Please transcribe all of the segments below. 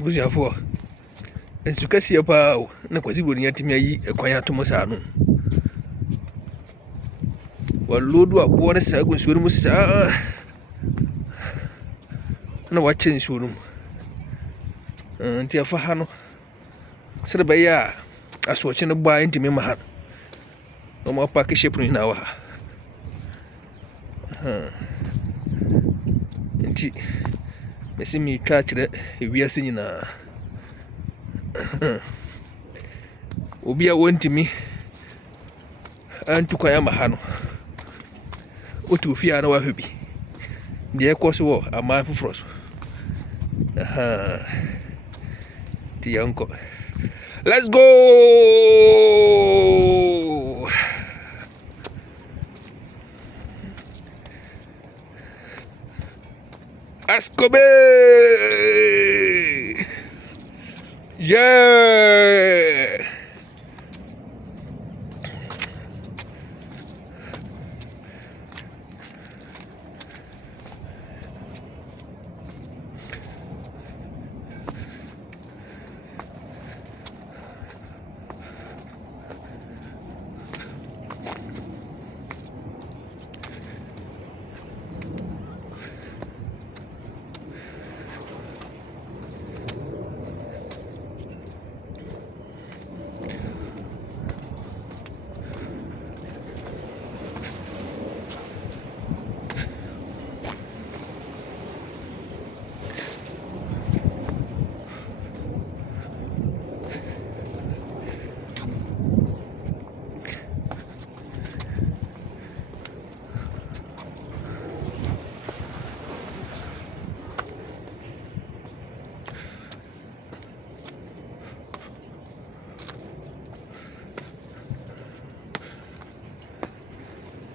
busuafoɔ nsu kɛseɛ paa o na Kwasi Broni atumi ayi kwan atom saa no wɔlodo aboɔ no saa gu nsuo no mu saa na wakyɛ nsuo no mu nti afa ha no sɛde bɛyɛ a asoɔkye no bɔ a ntumi ma ha no na ɔmapake ship no nyinaa wɔ ha nti mɛsi metwa akyerɛ ewiase nyinaa obi a wɔntumi antu kwan ama ha no wotu ofie a na wahwɛ bi deɛ ɛkɔ so wɔ aman foforɔ so nti yɛnkɔ let's go Ascobe yeah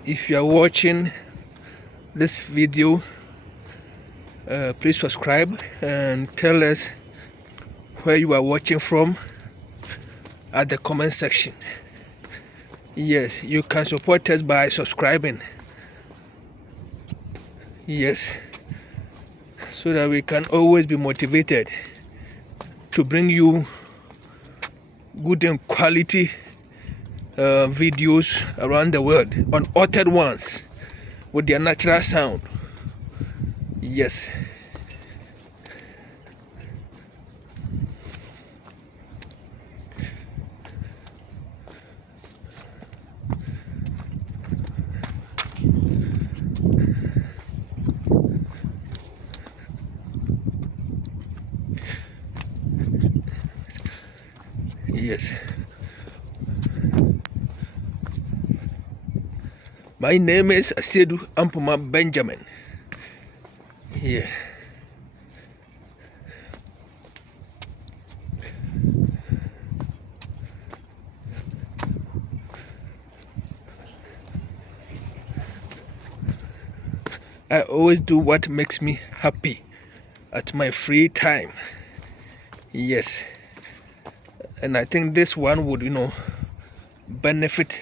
If you are watching this video, please subscribe and tell us where you are watching from at the comment section. Yes, you can support us by subscribing. Yes, so that we can always be motivated to bring you good and quality videos around the world, unauthored ones with their natural sound. Yes. Yes. My name is Asiedu Ampoma Benjamin. Yeah. I always do what makes me happy at my free time. Yes. And I think this one would, benefit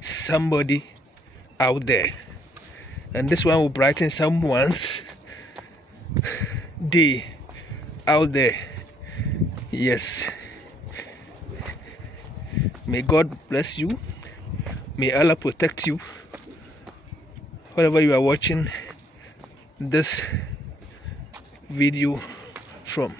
somebody out there. And this one will brighten someone's day out there. Yes. May God bless you. May Allah protect you. Whatever you are watching this video from.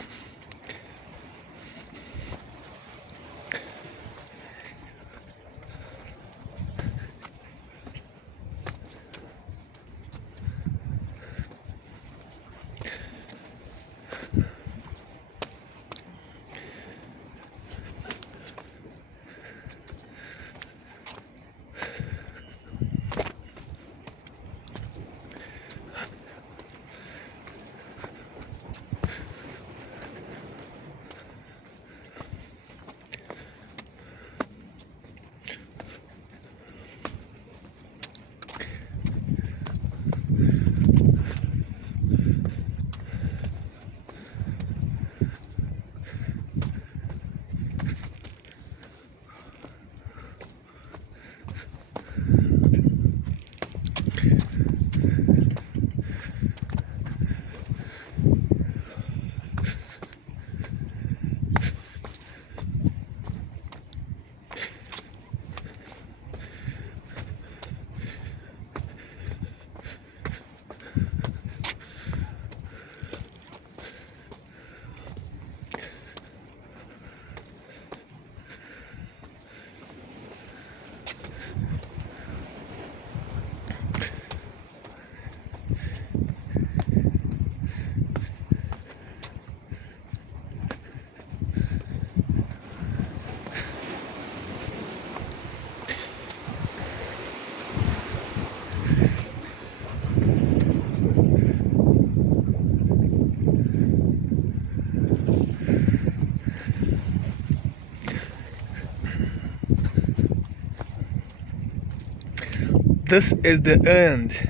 this is the end.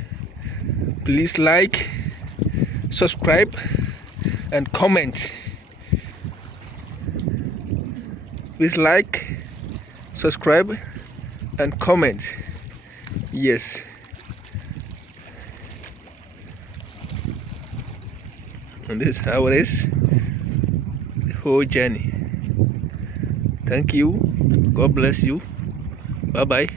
Please like, subscribe, and comment. Please like, subscribe, and comment. Yes. And this is how it is. The whole journey. Thank you. God bless you. Bye bye.